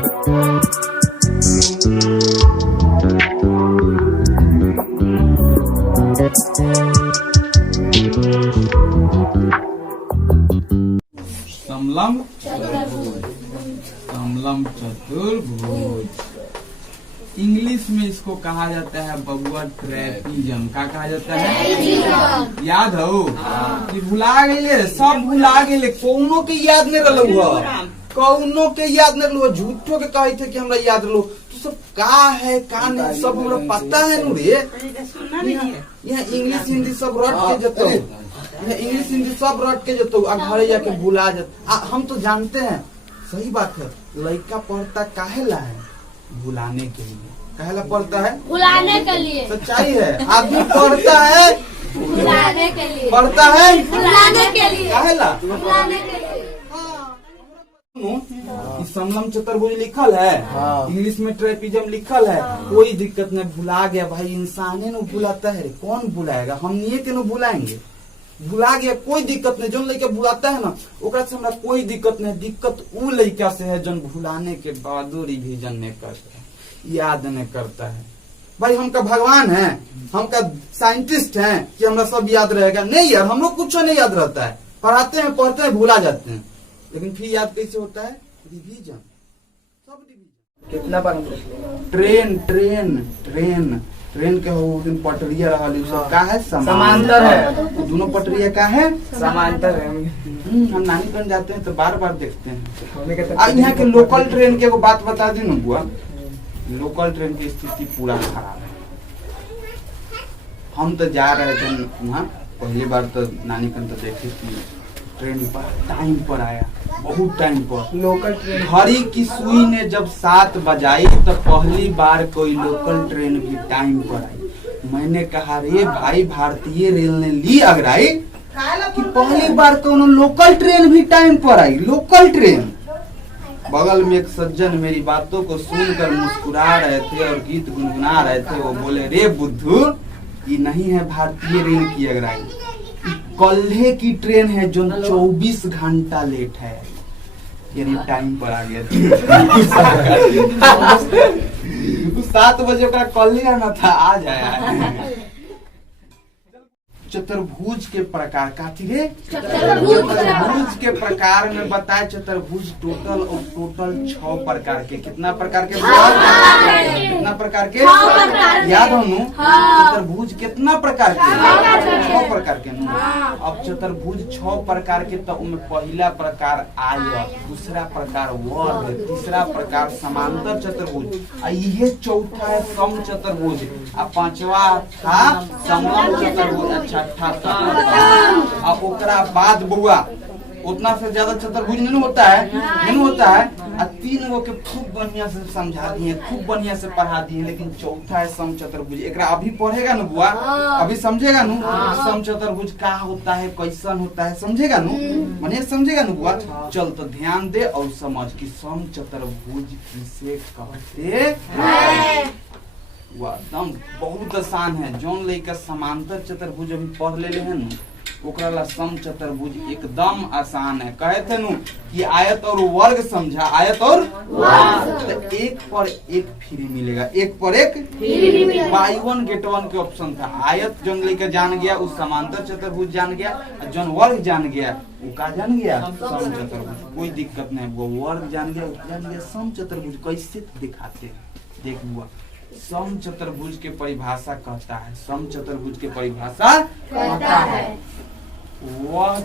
समलंब समलंब चतुर्भुज। इंग्लिश में इसको कहा जाता है बबुआ ट्रेपीजम। क्या कहा जाता है? याद हो कि भुला गए, सब भुला गए, कौनो के याद नहीं रहो, कौनो के याद नहीं रहो, झूठो के कहे थे कि हमरा याद रहो। तो सब का है का नहीं सब हमरा पता है नु रे। यहाँ इंग्लिश हिंदी सब रट के जतो, इंग्लिश हिंदी सब रट के जतो, घरे जाके भुला जाता। हम तो जानते हैं, सही बात है, लड़का पढ़ता काहे ला है? भुलाने के लिए। काहेला पढ़ता है? भुलाने के लिए। सच्चाई है, आदमी पढ़ता है भुलाने के लिए, पढ़ता है भुलाने के लिए, काहेला? भुलाने के लिए। समलंब चतुर्भुज लिखल है, इंग्लिश में ट्रेपीजम लिखल है, कोई दिक्कत नहीं। भुला गया भाई, इंसान है ना भुलाता है, कौन भुलाएगा? हम नहीं के ना भुलाएंगे, भुला गया कोई दिक्कत नहीं। जो लड़का भुलाता है ना ओकरा से हमरा कोई दिक्कत नहीं। दिक्कत उ लड़का से है जो भुलाने के बाद रिवीजन नहीं करता है, याद नहीं करता है। भाई हमका भगवान है, हमका साइंटिस्ट है कि हमरा सब याद रहेगा? नहीं यार, हम लोग कुछ नहीं याद रहता है। पढ़ाते हैं, पढ़ते हैं, भुला जाते हैं, लेकिन फिर याद कैसे होता है? रिवीजन, सब रिवीजन। कितना बार? ट्रेन ट्रेन ट्रेन ट्रेन के हो दिन पटरिया रहा का है? समांतर है। दोनों पटरिया का है? समांतर है। हम नानीगंज जाते हैं तो बार बार देखते हैं। यहाँ के लोकल ट्रेन के एगो बात बता दी ना बुआ, लोकल ट्रेन की स्थिति पूरा खराब है। हम तो जा रहे थे वहाँ पहली बार, तो नानीगंज तो देखे थी, ट्रेन पर टाइम पर आया, बहुत टाइम पर। लोकल ट्रेन घड़ी की सुई ने जब 7 बजाई तो पहली बार कोई लोकल ट्रेन भी टाइम पर आई। मैंने कहा रे भाई, भारतीय रेल ने ली अगराई कि पहली बार कोनो लोकल ट्रेन भी टाइम पर आई। Local train. बगल में एक सज्जन मेरी बातों को सुनकर मुस्कुरा रहे थे और गीत गुनगुना रहे थे। वो बोले, रे बुद्धू, ये नहीं है भारतीय रेल की अगराई, कल्हे की ट्रेन है जो 24 घंटा लेट है। यानी टाइम पर आ गया। 7 बजे का कल्हे आना था, आज आया। चतुर्भुज के प्रकार का थी रे? चतुर्भुज के प्रकार में बताए। चतुर्भुज टोटल 6 प्रकार के। कितना प्रकार के? कितना प्रकार के? याद हो? चतुर्भुज कितना प्रकार के? 6 प्रकार के। अब चतुर्भुज 6 प्रकार के, तो उनमें पहला प्रकार आयत, दूसरा प्रकार वर्ग, तीसरा प्रकार समांतर चतुर्भुज, ये चौथा है सम चतुर्भुज, और 5वां था समलंब चतुर्भुज। अच्छा, अब ओकरा बाद बुआ उतना से ज्यादा चतुर्भुज नहीं होता है, नहीं होता है। 3 गो के खूब बढ़िया से समझा दिए, खूब बढ़िया से पढ़ा दिए, लेकिन चौथा है सम चतुर्भुज। एकरा अभी पढ़ेगा ना बुआ, अभी समझेगा नु सम चतुर्भुज का होता है, कैसन होता है, समझेगा नु, माने समझेगा नु बुआ। चल तो ध्यान दे और समझ कि सम चतुर्भुज किसे कहते हैं। वह एकदम बहुत आसान है। जौन लड़का समांतर चतुर्भुज अभी पढ़ ले हैं न, ओकरा ला सम चतुर्भुज एकदम आसान है। कहे थे नु कि आयत और वर्ग समझा, आयत और तो 1 पर 1 फ्री मिलेगा, 1 पर 1 बाई 1 गेट 1 के ऑप्शन था। आयत जौन लड़का जान गया उस समांतर चतुर्भुज जान गया, और जौन वर्ग जान गया वो का जान गया? सम चतुर्भुज। कोई दिक्कत नहीं, वो वर्ग जान गया, जान गया सम चतुर्भुज। कैसे दिखाते देख बुआ। सम चतुर्भुज के परिभाषा कहता है, सम चतुर्भुज के परिभाषा कहता है वह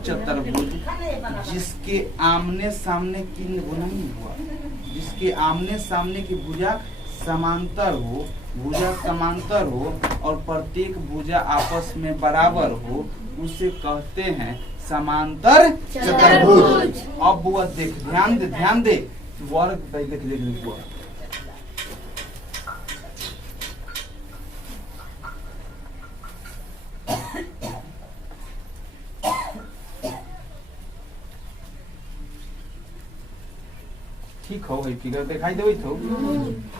चतुर्भुज जिसके आमने सामने की नहीं हुआ, जिसके आमने सामने की भुजा समांतर हो, भुजा समांतर हो और प्रत्येक भुजा आपस में बराबर हो, उसे कहते हैं समांतर चतुर्भुज। अब वो देख, ध्यान दे वर्ग देख हुआ। ठीक हो भाई फिगर दिखाई देवे तो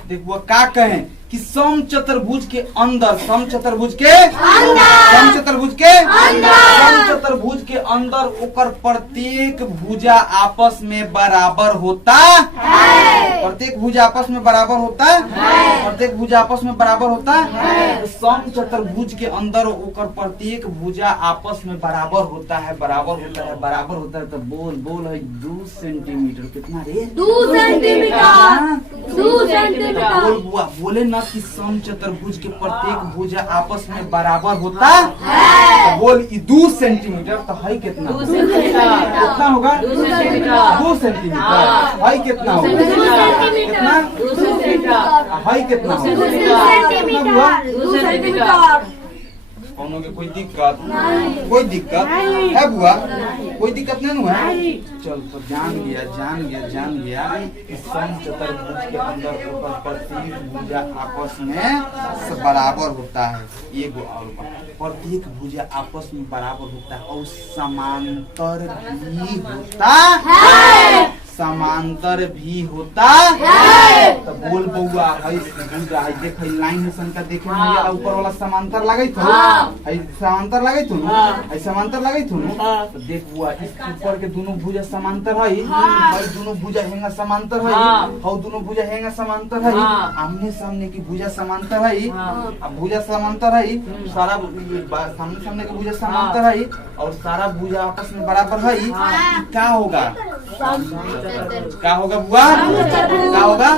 देखो का कहें कि सम चतुर्भुज के अंदर सम चतुर्भुज के अंदर ओकर प्रत्येक भुजा आपस में बराबर होता है। प्रत्येक भुजा आपस में बराबर होता है। प्रत्येक भुजा आपस में बराबर होता है। सम चतुर्भुज के अंदर ओकर प्रत्येक भुजा आपस में बराबर होता है। बराबर होता है तो बोल है 2 सेंटीमीटर कितना रे 2 सेंटीमीटर 2 सेंटीमीटर बोले ना कि सम चतुर्भुज के प्रत्येक भुजा आपस में बराबर होता है। तो बोल 2 सेंटीमीटर तो है कितना 2 सेंटीमीटर कितना होगा 2 सेंटीमीटर 2 सेंटीमीटर है कितना होगा कितना 2 सेंटीमीटर है कितना होगा 2 सेंटीमीटर कोनो के कोई दिक्कत है बुआ कोई दिक्कत नहीं हुआ चल तो जान गया कि सम चतुर्भुज के अंदर ओकर प्रत्येक भुजा आपस में बराबर होता है। ये गो और प्रत्येक भुजा आपस में बराबर होता है और समांतर भी होता है। समांतर भी होता है। तो बोल बउआ है भुजा है देख लाइन है संका देखे में ऊपर वाला समांतर लागत हो है समांतर लागत हो है समांतर लागत हो तो देख बुआ इस ऊपर के दोनों भुजा समांतर है भाई दोनों भुजा हेंगा समांतर है और दोनों भुजा हेंगा समांतर है आमने सामने की भुजा समांतर है अब भुजा समांतर है सारा सामने सामने की भुजा समांतर है और सारा भुजा आपस में बराबर है क्या होगा क्या होगा बुआ क्या होगा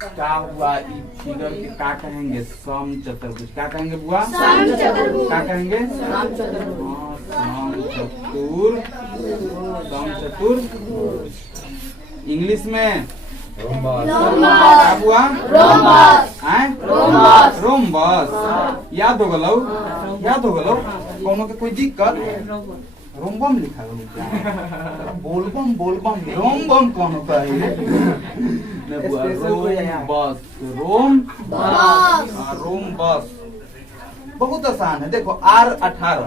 क्या हुआ इस फिगर के क्या कहेंगे सम चतुर्भुज क्या कहेंगे बुआ क्या कहेंगे सम चतुर इंग्लिश में क्या हुआ रोम्बस याद हो गलो कोनो के कोई दिक्कत रोमबम लिखा है बोलबम रोमबम कौन होता है रोमबस बहुत आसान है। देखो R18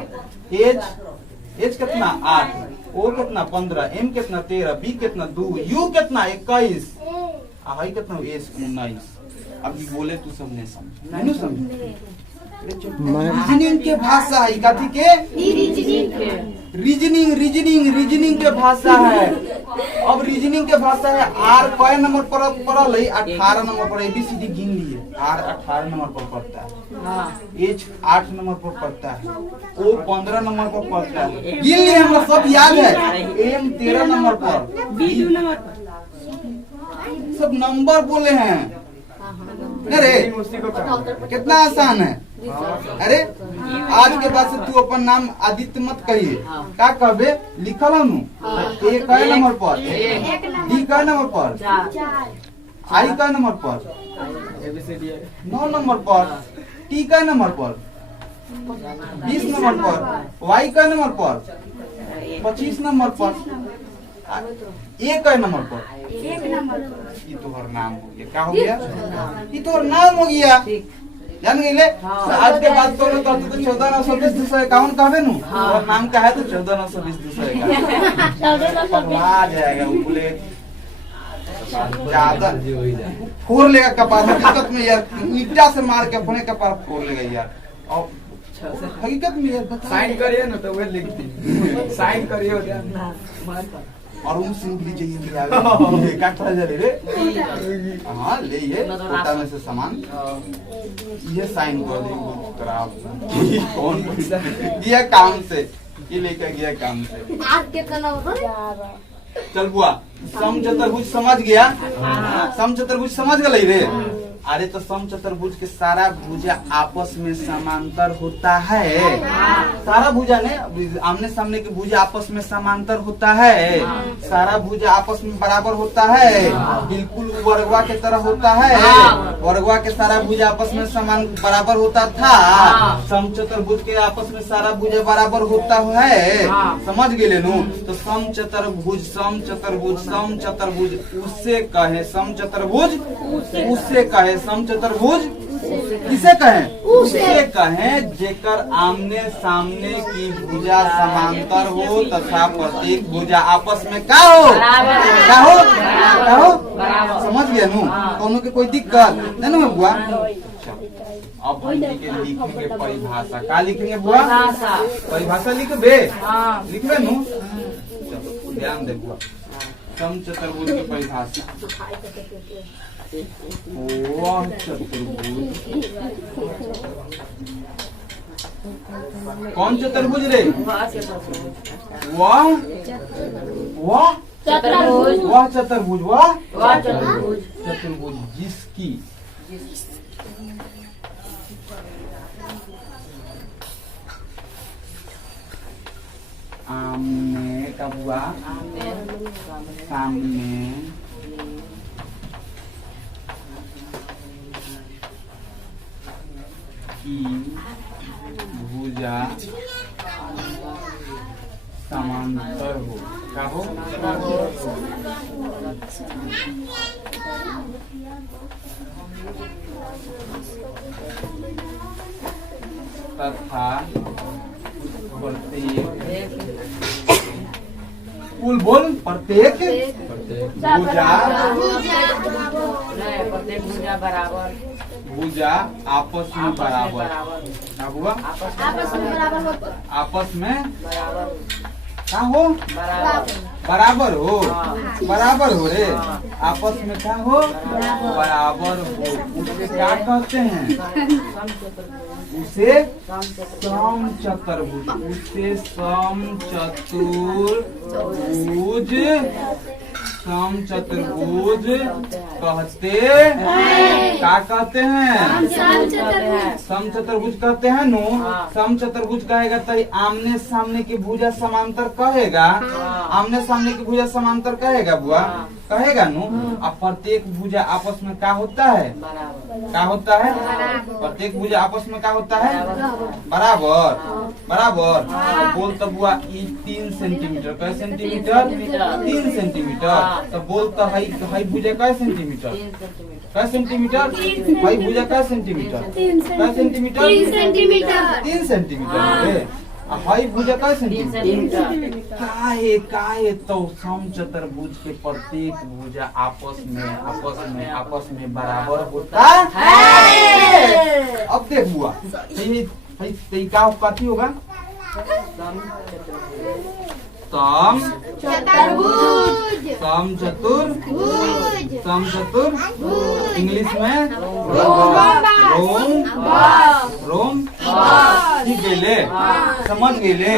एच कितना 8 O कितना 15 M कितना 13 B कितना 2 U कितना 21 आई कितना S 19। अब बोले तू सबने समझ रीजनिंग के भाषा है कथी के रीजनिंग के भाषा है। अब रीजनिंग के भाषा है R कय नंबर पर पढ़ल है 18 नंबर पर ABCD गिन लिए R 18 नंबर पर पढ़ता है H 8 नंबर पर पढ़ता है O 15 नंबर पर पढ़ता है गिन लिए हमरा सब याद है M 13 नंबर पर B 2 नंबर पर सब नंबर बोले हैं अरे कितना आसान है। अरे आज के बाद से तू अपन नाम आदित्य मत कहिए क्या कहबे लिखल हूँ A कय नंबर पर D कय नंबर पर I कय नंबर पर 9 नंबर पर T कय नंबर पर 20 नंबर पर Y कय नंबर पर 25 नंबर पर A कय नंबर पर 1 नंबर पर। ये तोहर नाम हो गया क्या हो गया ये तोहर नाम हो गया जान गए आज के बाद तो 14,920,251 कहबे नु और नाम का है तो 14,920,251 आ जाएगा वो बोले ज्यादा फोड़ लेगा कपार हकीकत में यार ईटा से मार के अपने कपार फोड़ लेगा यार और हकीकत में यार साइन करिए ना तो वो लिख दी साइन करिए और उन सिंह लीजिए काटा जा रे हाँ ले ये कोटा में से सामान ये साइन कर दे कौन गया काम से ये लेकर गया काम से आज कितना चल बुआ सम चतुर्भुज समझ गया सम चतुर्भुज समझ गए रे अरे तो सम चतुर्भुज के सारा भुजा आपस में समांतर होता है। सारा भुजा ने आमने सामने की भुजा आपस में समांतर होता है। सारा भुजा आपस में बराबर होता है बिल्कुल वर्गवा के तरह होता है। वर्गवा के सारा भुजा आपस में समान बराबर होता था सम चतुर्भुज के आपस में सारा भुजा बराबर होता है समझ गए नु तो सम चतुर्भुज उससे कहे सम चतुर्भुज उससे कहे कहे समचतुर्भुज? किसे कहें? उसे कहें जेकर आमने सामने की भुजा समांतर हो तथा प्रत्येक भुजा आपस में का हो? का हो? का हो? समझ गया नु? दोनों के कोई दिक्कत नहीं ना बुआ? अब हिंदी के लिखेंगे परिभाषा। का लिखेंगे बुआ? परिभाषा लिखबे? लिखबे नु? चलो ध्यान दे बुआ। समचतुर्भुज की परिभाषा। वह चतुर्भुज कौन चतुर्भुज रे? वह चतुर्भुज। वह चतुर्भुज वह चतुर्भुज चतुर्भुज जिसकी आमने का हुआ सामने की भुजा समांतर हो। क्या हो? तथा प्रत्येक कुल बोल प्रत्येक भुजा प्रत्येक भुजा बराबर भुजा आपस में बराबर। क्या हुआ? आपस में बराबर होता आपस में बराबर क्या हो? बराबर हो। बराबर हो रे। आपस में क्या हो? बराबर हो। उसे क्या कहते हैं? उसे समचतुर्भुज। उसे समचतुर्भुज समचतुर्भुज कहते क्या कहते हैं? समचतुर्भुज कहते हैं नु। समचतुर्भुज कहेगा तो आमने सामने की भुजा समांतर कहेगा। आमने सामने की भुजा समांतर कहेगा बुआ? कहेगा नु। अब प्रत्येक भुजा आपस में क्या होता है? क्या होता है? प्रत्येक भुजा आपस में क्या होता है? बराबर। बराबर। बोल तो बुआ 3 सेंटीमीटर। कै सेंटीमीटर? 3 सेंटीमीटर। तो बोलता है भुजा कै सेंटीमीटर? कै सेंटीमीटर? भाई भुजा कै सेंटीमीटर? कै सेंटीमीटर? 3 सेंटीमीटर। हाई भुजा कै सेंटीमीटर? काहे तो समचतुर्भुज के प्रत्येक भुजा आपस में बराबर होता है। अब देख बुआ क्या कथी होगा? समचतुर्भुज इंग्लिश में रोम ठीक गेले? समझ गेले?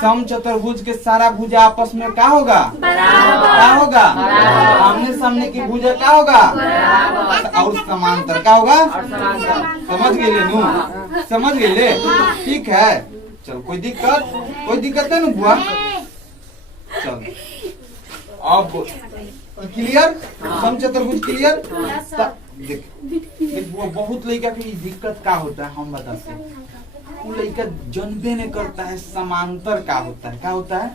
समचतुर्भुज के सारा भुजा आपस में क्या होगा? क्या होगा? आमने सामने की भुजा क्या होगा? और समांतर क्या होगा? समझ गेले नु? समझ गेले? ठीक है। चल कोई दिक्कत है ना बुआ? चल अब क्लियर? समचतुर्भुज क्लियर? देख वो बहुत लड़का की दिक्कत क्या होता है हम बताते हैं। वो लड़का जानबे नहीं करता है समांतर क्या होता है। क्या होता है?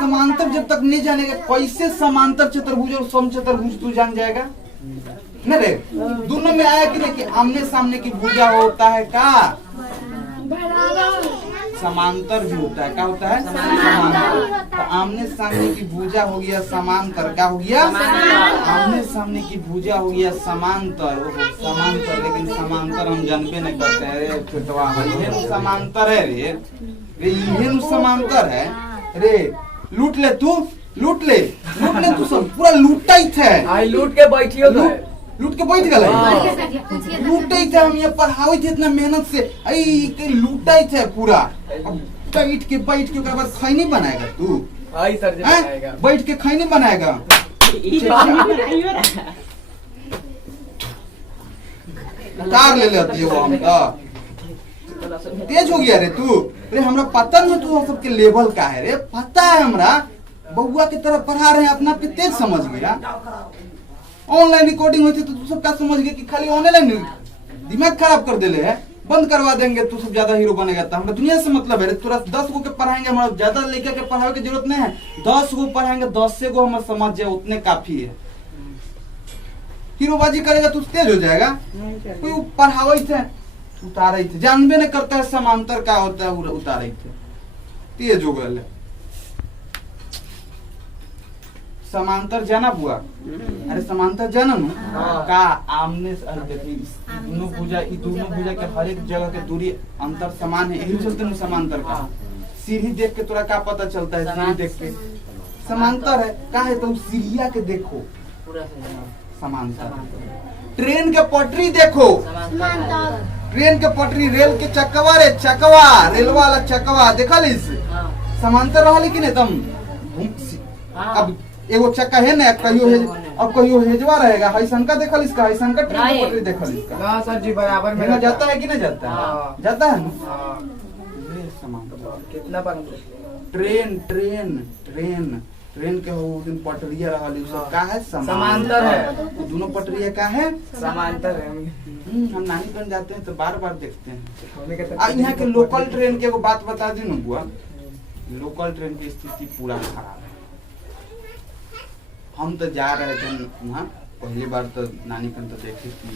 समांतर जब तक नहीं जानेगा कैसे समांतर चतुर्भुज और समचतुर्भुज तू जान जाएगा न रे? दोनों में आया कि नहीं कि आमने सामने की भुजा होता है का समांतर भी होता है। क्या होता है? समांतर। तो आमने सामने की भुजा हो गया समांतर। क्या हो गया? आमने सामने की भुजा हो गया समांतर। समांतर लेकिन समांतर हम जानबे नहीं करते हैं रे छोटवा। ये समांतर है रे ये समांतर है रे। लूट ले तू सब पूरा लूटा ही थे। आई लूट के बैठियो तो लूट के बैठ गए। लूटे थे हम ये पढ़ाई थे इतना मेहनत से। लूटा थे पूरा। बैठ के उसके बाद खैनी बनाएगा तू? आई सर जी बनाएगा। बैठ के खैनी बनाएगा? कार ले लेती है वो हम तो। तेज हो गया रे तू। अरे हमरा पता नहीं तू सबके लेवल का है रे। पता है हमरा बउआ की तरह पढ़ा रहे हैं अपना पे तेज समझ गया। ऑनलाइन रिकॉर्डिंग हुई थी तो तू सब क्या समझ गया कि खाली ऑनलाइन दिमाग खराब कर देले है। बंद करवा देंगे तू सब ज्यादा हीरो बनेगा। तो हमरा दुनिया से मतलब है तुरंत 10 गो के पढ़ाएंगे। हमारा ज्यादा लड़का के पढ़ावे की जरूरत नहीं है। 10 गो पढ़ाएंगे 10 से गो हम समझ जाए उतने काफी है। हीरोबाजी करेगा तो तेज हो जाएगा। कोई पढ़ावे थे उतारे थे, जानबे नहीं करता है समांतर क्या होता है, उतारे थे तेज हो गए। समांतर जाना बुआ, अरे समांतर जाना नु का आमने देखी दोनों भुजा, दोनों भुजा के हर एक जगह के दूरी अंतर समान है, यही चलते नु समांतर का। सीढ़ी देख के तोरा क्या पता चलता है, सीढ़ी देख के समांतर है का है, तो सीढ़िया के देखो समांतर। ट्रेन के पटरी देखो, ट्रेन के पटरी, रेल के चकवा, रे चकवा, रेल वाला चकवा देखल इस समांतर रहा, लेकिन एकदम अब एगो चक्का है ना, कहियो हेज, अब कहियो हेजवा रहेगा, हैसन का देखल इसका, हैसन का ट्रेन की पटरी देखल इसका। ना सर जी बराबर में ना जाता है कि नहीं जाता है, जाता है हाँ। ये समांतर कितना पर ट्रेन ट्रेन ट्रेन ट्रेन के हो दिन पटरिया रहा, सब का है समांतर है, वो दोनों पटरिया का है समांतर है। हम नानीगंज जाते हैं तो बार बार देखते हैं। होने के तक अब यहाँ के लोकल ट्रेन के एगो बात बता दी ना बुआ, लोकल ट्रेन की स्थिति पूरा खराब है। हम तो जा रहे थे वहाँ, पहली बार तो नानीगंज तो देखे कि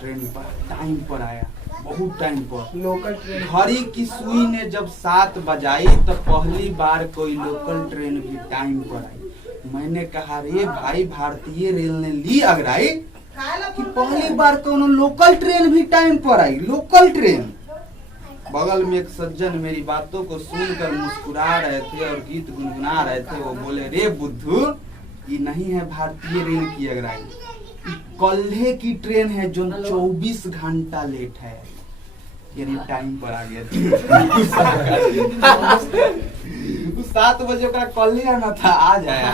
ट्रेन पर टाइम पर आया, बहुत टाइम पर। लोकल ट्रेन घड़ी की सुई ने जब 7 बजाई तो पहली बार कोई लोकल ट्रेन भी टाइम पर आई। मैंने कहा रे भाई, भारतीय रेल ने ली अगराई कि पहली बार कोनो लोकल ट्रेन भी टाइम पर आई, लोकल ट्रेन। बगल में एक सज्जन मेरी बातों को सुनकर मुस्कुरा रहे थे और गीत गुनगुना रहे थे। वो बोले रे बुद्धू, ये नहीं है भारतीय रेल की अगराई, कल्हे की ट्रेन है जो 24 घंटा लेट है, यानी टाइम पर आ गया। 7 बजे का कल्हे आना था, आ जाए।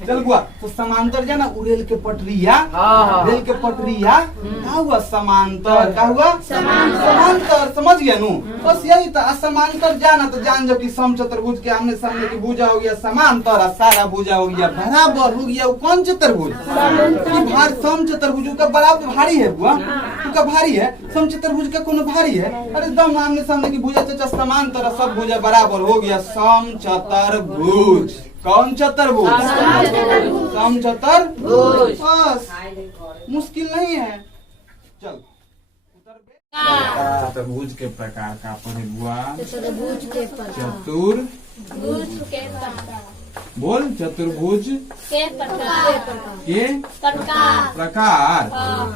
चल बुआ, तो समांतर जाना रेल के पटरिया, रेल के पटरिया क्या हुआ, समांतर क्या हुआ, समांतर। समझ गया नु, बस यही था। समांतर जाना तो जान जो कि सम चतुर्भुज के आमने सामने की भुजा हो गया समांतर, सारा भुजा हो गया बराबर हो गया। वो कौन चतुर्भुज, भार सम चतुर्भुज का बराबर भारी है बुआ, उसका भारी है। सम चतुर्भुज का कोनो भारी है, अरे एकदम आमने सामने की भुजा चाचा समांतर, सब भुजा बराबर हो गया, सम चतुर्भुज। कौन चतुर्भुज, सम चतुर्भुज, बस मुश्किल नहीं है। चल चतुर्भुज के प्रकार का पढ़े बुआ, चतुर्भुज के प्रकार, चतुर्भुज के प्रकार, बोल चतुर्भुज के प्रकार, के प्रकार, प्रकार,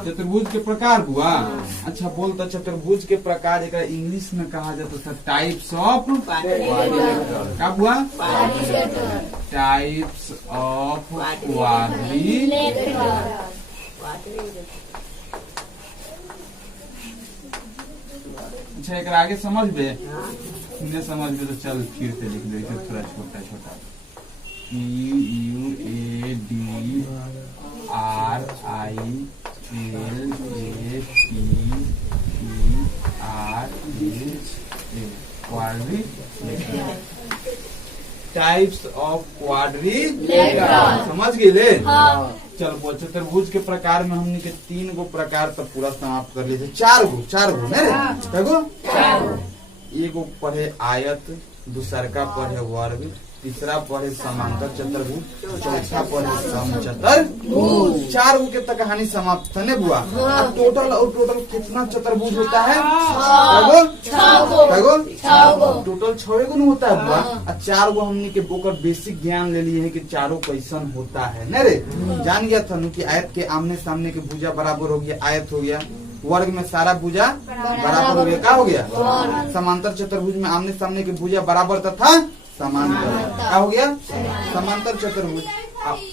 चतुर्भुज के प्रकार बुआ। अच्छा बोल, तो चतुर्भुज के प्रकार एक इंग्लिश में कहा जाता था टाइप्स ऑफ क्या बुआ, टाइप्स ऑफ क्वाड्रिलेटरल। अच्छा एक आगे समझ बे, नहीं समझ बे तो चल फिर से लिख दे, थोड़ा छोटा छोटा। क्वाड्रिलेटरल, टाइप्स ऑफ क्वाड्रिलेटरल, समझ गए ले। चल वो चतुर्भुज के प्रकार में हमने के 3 गो प्रकार तो पूरा समाप्त कर लिए थे। 4 गो नहीं रे, एगो पढ़े आयत, दूसरा का पढ़े वर्ग, तीसरा पढ़े समांतर चतुर्भुज, चौथा पढ़े समचतुर्भुज। 4 गो के तक कहानी समाप्त है बुआ। अब टोटल कितना चतुर्भुज होता है, 6 गो, टोटल 6 गो नहीं होता है बुआ। और 4 गो हमने के बोकर बेसिक ज्ञान ले लिए है कि चारों कैसन होता है न रे। जान गया था कि आयत के आमने सामने के भुजा बराबर हो गया, आयत हो गया। वर्ग में सारा भुजा बराबर हो गया, क्या हो गया, समांतर चतुर्भुज में आमने सामने के भुजा बराबर तथा समांतर, क्या हो गया, समांतर चतुर्भुज।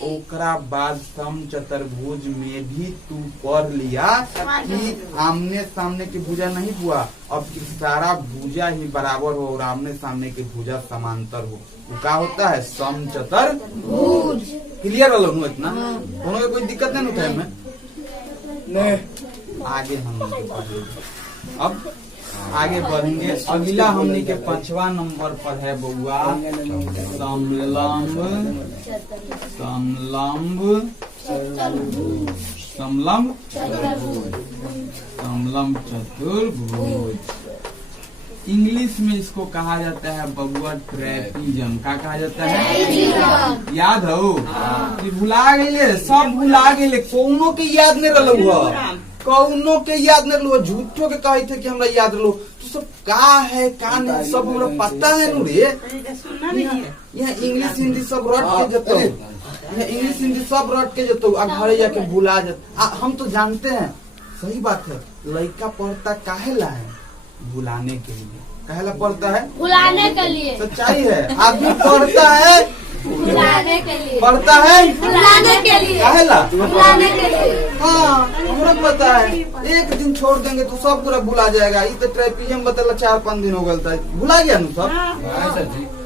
ओकरा बाद सम चतुर्भुज में भी तू पढ़ लिया कि आमने सामने की भुजा नहीं हुआ, अब सारा भुजा ही बराबर हो और आमने सामने की भुजा समांतर हो, वो क्या होता है, सम चतुर्भुज। क्लियर हो इतना, दोनों में कोई दिक्कत नहीं होता है हमें नहीं। आगे हम अब आगे बढ़ेंगे। अगला हमने के 5वां नंबर पर है बउआ समलंब, समलंब, समलंब, समलंब चतुर्भुज। इंग्लिश में इसको कहा जाता है बबुआ ट्रेपिजम। क्या कहा जाता है? याद हो? ये भुला गए, सब भुला गए, कौनो के याद नहीं रहा, कौनो के याद नहीं रहा, झूठो के कहे थे कि हमरा याद रहो। तो सब का है का नहीं सब हमरा पता है नु रे। यहाँ इंग्लिश हिंदी सब रट के जतो, यहाँ इंग्लिश हिंदी सब रट के जतो, आ घरे जाके भुला जाता। हम तो जानते हैं, सही बात है, लड़का पढ़ता काहे ला है? भुलाने के लिए। काहे ला पढ़ता है? भुलाने के लिए। सच्चाई है, आदमी पढ़ता है भुलाने के लिए। पढ़ता है भुलाने के लिए। काहे ला? भुलाने के लिए। हाँ, हमरा पता है, एक दिन छोड़ देंगे तो सब पूरा भुला जाएगा। ये तो ट्रेपिजम बतला 4-5 दिन हो गया था, भुला गया ना सब।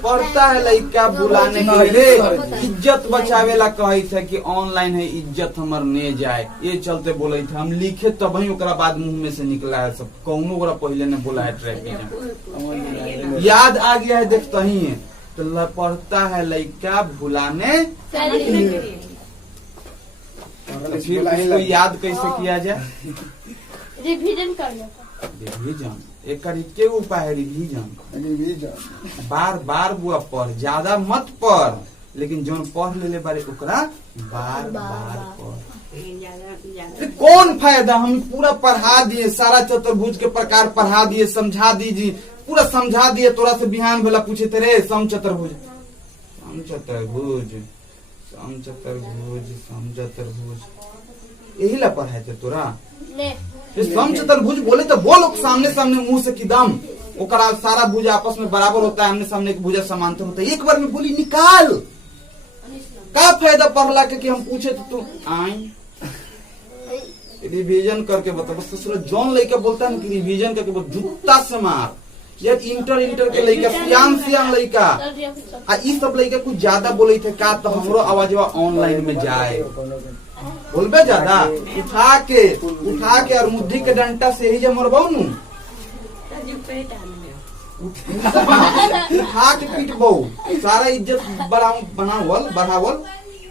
पढ़ता है लड़का भुलाने के लिए, इज्जत बचावे ला कहे थे कि ऑनलाइन है इज्जत हमर ने जाए, ये चलते बोले थे। हम लिखे तब ही ओकरा बाद मुंह में से निकला है सब, कौनो ओकरा पहले ने बोला है ट्रेपिजम। याद आ गया है, देखता ही है। तो पढ़ता है लड़का भुलाने के लिए। तो फिर इसको याद कैसे किया जाए? रिवीजन करने का। रिवीजन एक के उपाय है, रिवीजन। बार बार बुआ पढ़, ज्यादा मत पढ़, लेकिन जो पढ़ ले बारे ओकरा बार बार पढ़। कौन फायदा? हम पूरा पढ़ा दिए, सारा चतुर्भुज के प्रकार पढ़ा दिए, समझा दीजिए, पूरा समझा दिए। तोरा से बिहान भला पूछे थे रे सम चतुर्भुज, सम चतुर्भुज, सम चतुर्भुज, सम चतुर्भुज, यही ला पढ़ाए थे तोरा? सम चतुर्भुज बोले तो बोलो सामने सामने मुंह से किदम, ओकरा सारा भुजा आपस में बराबर होता है, आमने सामने की भुजा समांतर होता है। एक बार में बोली निकाल। का फायदा पढ़ला के कि हम पूछे तो तू आई रिवीजन करके बता। बस ससुर जौन लड़का बोलता है ना कि रिवीजन करके बता, जूता से मार। यार इंटर के लड़का, सियान लड़का, आ ई सब लड़का कुछ ज्यादा बोले थे का, तो हमरो आवाजवा ऑनलाइन में जाए। बोलबे ज्यादा उठा के और मुद्दी के डंटा से ही जब मरबाऊ नु, उठा के पीटबो, सारा इज्जत बढ़ावल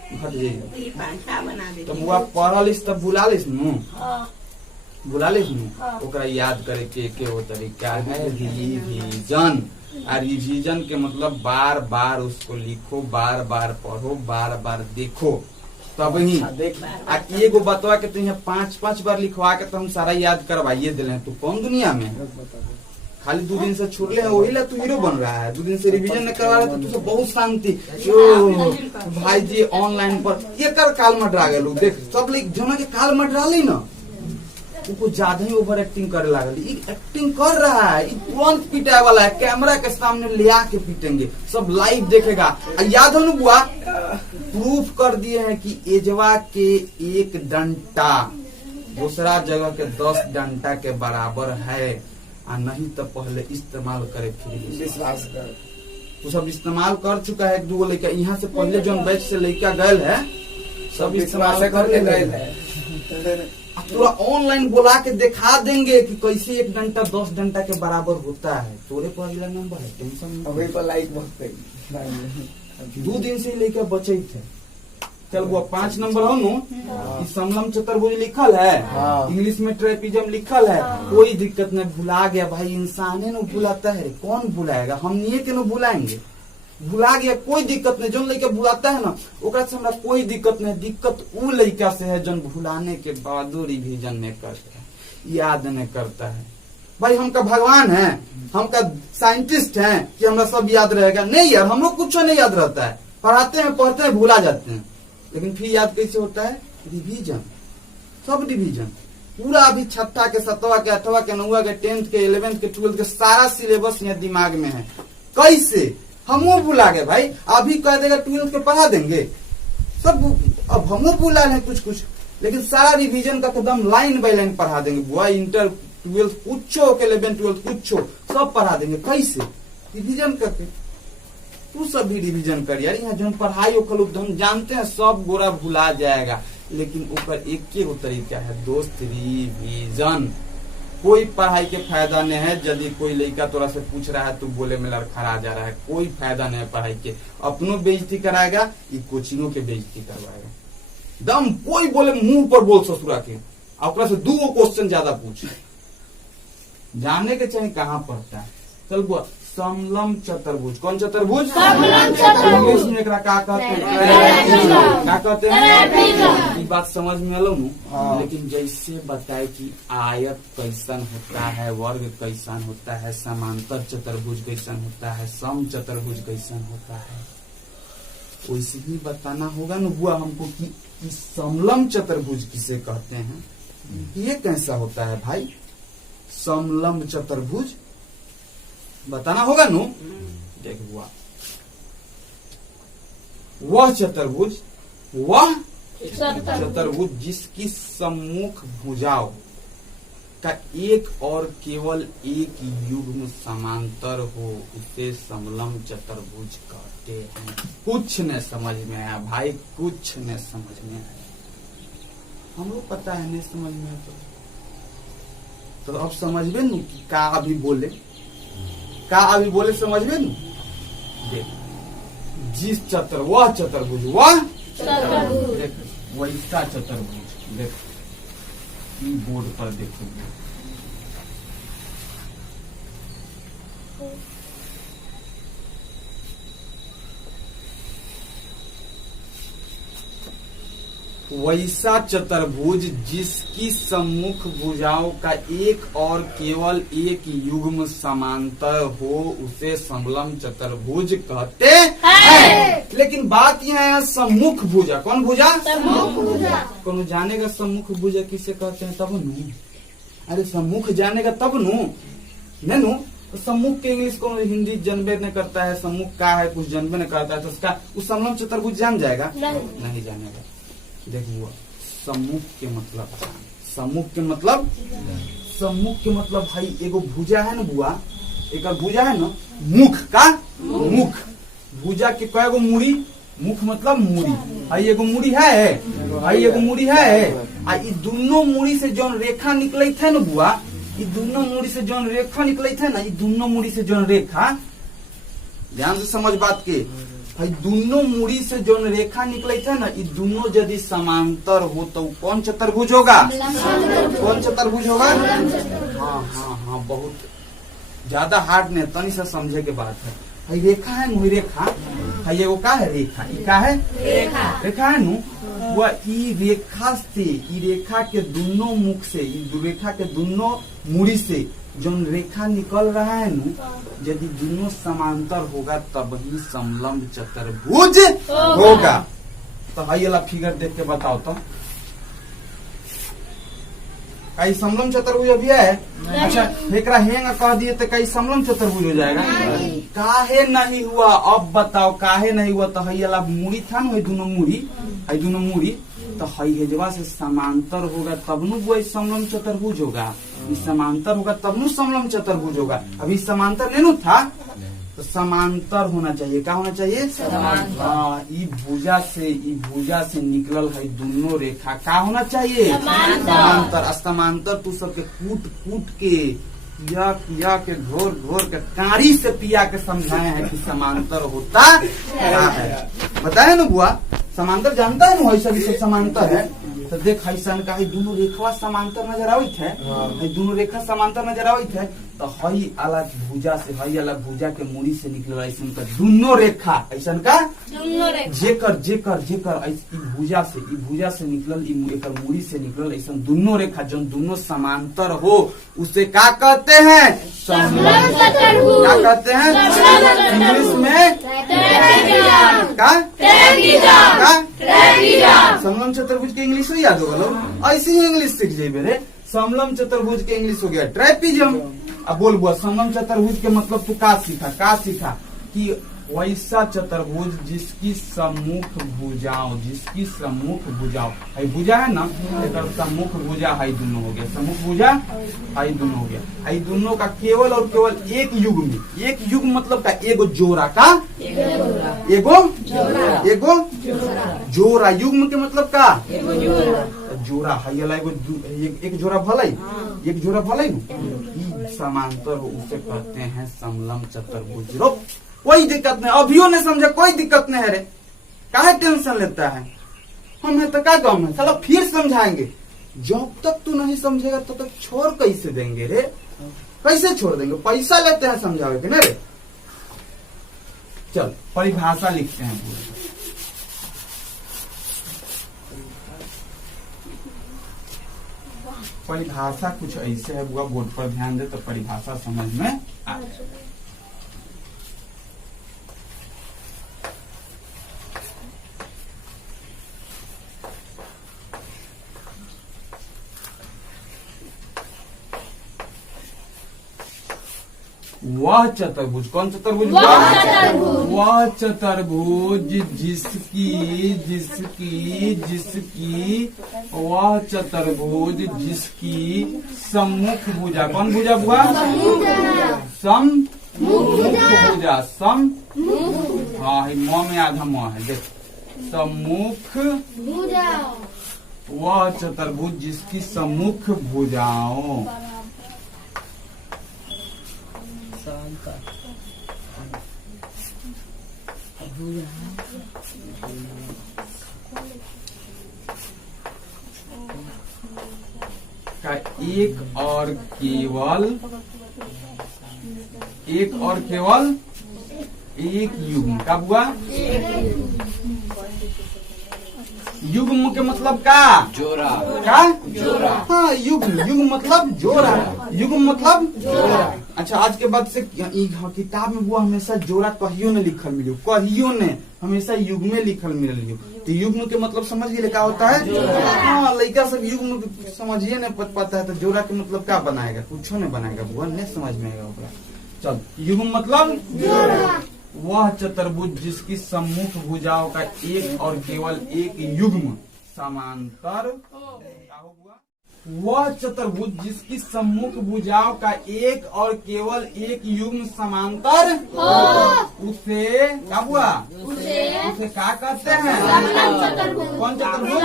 घट जाएगी। तो बुआ पढ़लिस तब बुला लिस नु, ओकरा याद करे के वो तरीका है रिवीजन। और रिवीजन के मतलब बार बार उसको लिखो, बार बार पढ़ो, बार बार देखो, तब ही। आ एगो बतवा के तो यहाँ 5-5 बार लिखवा के तो हम सारा याद करवाइए दिले। तू कौन दुनिया में खाली 2 दिन से छोड़ ले हैं, वही ला तू हीरो बन रहा है। 2 दिन से रिवीजन नहीं करवा रहा तो तुझे बहुत शांति। भाई जी ऑनलाइन पर ये कर काल मटरा गए लोग, देख सब लोग जना के काल मटरा ली ना, वो ज्यादा ही ओवर एक्टिंग करे लागल। एक्टिंग कर रहा है, तुरंत पीटे वाला है, कैमरा के सामने ले आके पीटेंगे, सब लाइव देखेगा। याद हो ना बुआ, प्रूफ कर दिए हैं कि एजवा के 1 डंटा दूसरा जगह के 10 डंटा के बराबर है। और नहीं तो पहले इस्तेमाल करे, फिर विश्वास कर। तो सब इस्तेमाल कर चुका है, 1-2 लड़का यहाँ से पहले जो बैच से लड़का गए है सब इस्तेमाल करके गए है। पूरा ऑनलाइन बुला के दिखा देंगे कि कैसे 1 घंटा 10 घंटा के बराबर होता है। तोरे पर अगला नंबर है, टेंशन अभी पर लाइक बहुत 2 दिन से लेकर बचे थे। चल वो 5 नंबर हो नु, समलम चतुर्भुज लिखल है, इंग्लिश में ट्रेपिजम लिखल है, कोई दिक्कत नहीं। भुला गया भाई, इंसान है ना भुलाता है, कौन भुलाएगा? हम नहीं के ना भुलाएंगे, भुला गया कोई दिक्कत नहीं। जो लड़का भुलाता है ना ओकरा से हमरा कोई दिक्कत नहीं। दिक्कत वो लड़का से है जो भुलाने के बाद रिवीजन नहीं करता है, याद नहीं करता है। भाई हमका भगवान है, हमका साइंटिस्ट है कि हमरा सब याद रहेगा? नहीं यार, हम लोग कुछ नहीं याद रहता है। पढ़ाते हैं, पढ़ते हैं, भुला जाते हैं, लेकिन फिर याद कैसे होता है? रिवीजन, सब रिवीजन पूरा। अभी 6ठा के 7वां के 8वां के 9वां के 10th के 11th के 12th के सारा सिलेबस यहाँ दिमाग में है। कैसे हम भुला गए भाई? अभी कह देगा 12th के पढ़ा देंगे सब, अब हम भुला रहे कुछ, लेकिन सारा रिवीजन का कदम लाइन बाय लाइन पढ़ा देंगे बुआ। इंटर 12th कुछो के 11th 12th कुछो सब पढ़ा देंगे। कैसे? रिवीजन करके। तू सब भी रिवीजन कर यार। यहाँ जो पढ़ाई हम जानते हैं सब गोरा भुला जाएगा, लेकिन ऊपर एक के तरीका है दोस्त, रिवीजन। कोई पढ़ाई के फायदा नहीं है। यदि कोई लड़का तोरा से पूछ रहा है तू बोले में लड़खड़ा जा रहा है, कोई फायदा नहीं है पढ़ाई के। अपनों बेइज्जती कराएगा, ये कोचिंगों के बेइज्जती करवाएगा। दम कोई बोले मुंह पर बोल ससुरा के, और से 2 क्वेश्चन ज्यादा पूछ। जानने के चाहिए कहाँ पढ़ता है, चल बुआ समलम चतुर्भुज। कौन चतुर्भुज? समलम चतुर्भुज। इंग्लिश में एकरा का कहते हैं? ट्रायंगल। क्या कहते हैं? ट्रायंगल। ये बात समझ में आलो नु। हाँ। लेकिन जैसे बताए कि आयत कैसन होता है, वर्ग कैसन होता है, समांतर चतुर्भुज कैसन होता है, सम चतुर्भुज कैसन होता है, वैसे ही बताना होगा न बुआ हमको कि समलम चतुर्भुज किसे कहते हैं। ये कैसा होता है भाई समलम चतुर्भुज, बताना होगा नु। देख बुआ वह चतुर्भुज, वह चतुर्भुज जिसकी सम्मुख भुजाओं का एक और केवल एक युग्म समांतर हो उसे समलम चतुर्भुज कहते हैं। कुछ न समझ में आया भाई, कुछ न समझ में आया। हम लोग पता है नहीं समझ में आया तो अब समझबे नु कि का अभी बोले, का अभी बोले समझबे नु। देख जिस वह चतुर्भुज, वह चतुर्भुज। देख वैसा चतुर्भुज, देख ई बोर्ड पर देखो वैसा चतुर्भुज जिसकी सम्मुख भुजाओं का एक और केवल एक युग्म समांतर हो उसे समलम चतुर्भुज कहते हैं। लेकिन बात यह है सम्मुख भुजा, कौन भुजा? सम्मुख भुजा। कौन जानेगा सम्मुख भुजा किसे कहते हैं तब नु। अरे सम्मुख जानेगा तब नु, नहीं नु। तो सम्मुख के इंग्लिश को हिंदी जनबे न करता है, सम्मुख का है कुछ जनबे न करता है, तो उसका उस समलम चतुर्भुज जान जाएगा? नहीं जानेगा। देखो सम्मुख के मतलब, सम्मुख के मतलब, सम्मुख के मतलब भाई एगो भुजा है ना बुआ, एक भुजा है ना मुख का, मुख भुजा के कई गो मुड़ी, मुख मतलब मुड़ी, आई एगो मुड़ी है, आई एगो मुड़ी है। आ ई दोनों मुड़ी से जौन रेखा निकले थे ना बुआ, ई दोनों मुड़ी से जौन रेखा निकले थे ना, ई दोनों मुड़ी से जौन रेखा, ध्यान से समझ बात के भाई, दोनों मुड़ी से जो रेखा निकले थे ना, ये दोनों यदि समांतर हो तो कौन चतुर्भुज होगा? कौन चतुर्भुज होगा? हाँ हाँ हाँ, बहुत ज्यादा हार्ड नहीं, तनी से समझे के बात है। भाई रेखा है नु, रेखा भाई वो का है? रेखा। ये का है? रेखा। रेखा है नु, वह ई रेखा से, ई रेखा के दोनों मुख से, ई रेखा के दोनों मुड़ी से जो रेखा निकल रहा है नु, यदि दोनों समांतर होगा तब ही समलम चतुर्भुज होगा। तो हाई वाला फिगर देख के बताओ तो कई समलम चतुर्भुज अभी है? अच्छा एकरा हेंग कह दिए तो कई समलम चतुर्भुज हो जाएगा? काहे नहीं हुआ? अब बताओ काहे नहीं हुआ? तो हाई वाला मुड़ी था ना, दोनों मुड़ी, हाई दोनों मुड़ी, तो हाई हेजवा से समांतर होगा तब नु वो समलम चतुर्भुज होगा। समांतर होगा तब नु समलम चतुर्भुज होगा। अभी समांतर नहीं नु था, तो समांतर होना चाहिए। क्या होना चाहिए? समांतर। ई भुजा से निकलल है दोनों रेखा, क्या होना चाहिए? समांतर। समांतर तू सबके कूट कूट के पिया के घोर के काड़ी से पिया के समझाए हैं कि समांतर होता क्या है। बताए ना बुआ, समांतर जानता है ना, ऐसा भी सब समांतर है। तो देख ऐसा का दोनों रेखा समांतर नजर आवित है, दोनों रेखा समांतर नजर आवित है। तो हई अलग भुजा से, हई अलग भुजा के मुड़ी से निकल ऐसा का दोनों रेखा, ऐसा का जेकर जेकर जेकर भुजा से निकलल, एकर मुड़ी से निकलल ऐसा दोनों रेखा जो दोनों समांतर हो उसे क्या कहते हैं? समलम चतुर्भुज। क्या कहते हैं? इंग्लिश में समलम चतुर्भुज के इंग्लिश में याद होगा लोग, ऐसे ही इंग्लिश सीख जाइए रे। समलम चतुर्भुज के इंग्लिश हो गया ट्राइपिजम। अब बोल बुआ समलम चतुर्भुज के मतलब तू का सीखा कि वैसा चतुर्भुज जिसकी सम्मुख भुजाओं, है भुजा है ना, इधर सम्मुख भुजा है दोनों हो गया, सम्मुख भुजा है दोनों हो गया, है दोनों का केवल और केवल एक युग्म, एक युग्म मतलब का एगो जोड़ा का, एगो जोड़ा, युग्म के मतलब का जोड़ा है, एक जोड़ा भलाई, एक जोड़ा भलाई समांतर हो उसे कहते हैं समलम चतुर्भुज। रो कोई दिक्कत नहीं, अभियो नहीं समझे कोई दिक्कत नहीं है रे, काहे टेंशन लेता है? हम है तो क्या गम है, चलो फिर समझाएंगे। जब तक तू नहीं समझेगा तब तक छोड़ कैसे देंगे रे? कैसे छोड़ देंगे? पैसा लेते हैं समझावे के ना रे। चल परिभाषा लिखते हैं पूरी। परिभाषा कुछ ऐसे है बुआ, बोर्ड पर ध्यान दे तो परिभाषा समझ में आ जाए। वह चतुर्भुज, कौन चतुर्भुज? वह चतुर्भुज। वह चतुर्भुज जिसकी जिसकी जिसकी वह चतुर्भुज जिसकी सम्मुख भुजा, कौन भुजा बुआ? सम्मुख भुजा। सम, हाँ म में आधा म है, देख सम्मुख भुजा। वह चतुर्भुज जिसकी सम्मुख भुजाओं का एक और केवल एक युग्म का बुआ? युग्म के मतलब का? जोरा। का? जोरा। हाँ युग्म, युग्म मतलब जोड़ा, युग्म मतलब जोड़ा। अच्छा आज के बाद से किताब में वो हमेशा जोड़ा कहियो ने लिखल मिलियो, कहियो ने हमेशा युग्म में लिखल मिलियो। तो युग्म के मतलब समझ गए क्या होता है? हाँ लड़का सब युग्म समझिए न पता है, तो जोड़ा के मतलब क्या बनाएगा? कुछ नहीं बनाएगा बुआ, नहीं समझ में आएगा होगा। चल युग्म मतलब जोड़ा। वह चतुर्भुज जिसकी सम्मुख भुजाओं का एक और केवल एक युग्म समांतर, वह चतुर्भुज जिसकी सम्मुख भुजाओं का एक और केवल एक युग्म समांतर उसे क्या हुआ? उसे क्या कहते हैं? कौन चतुर्भुज?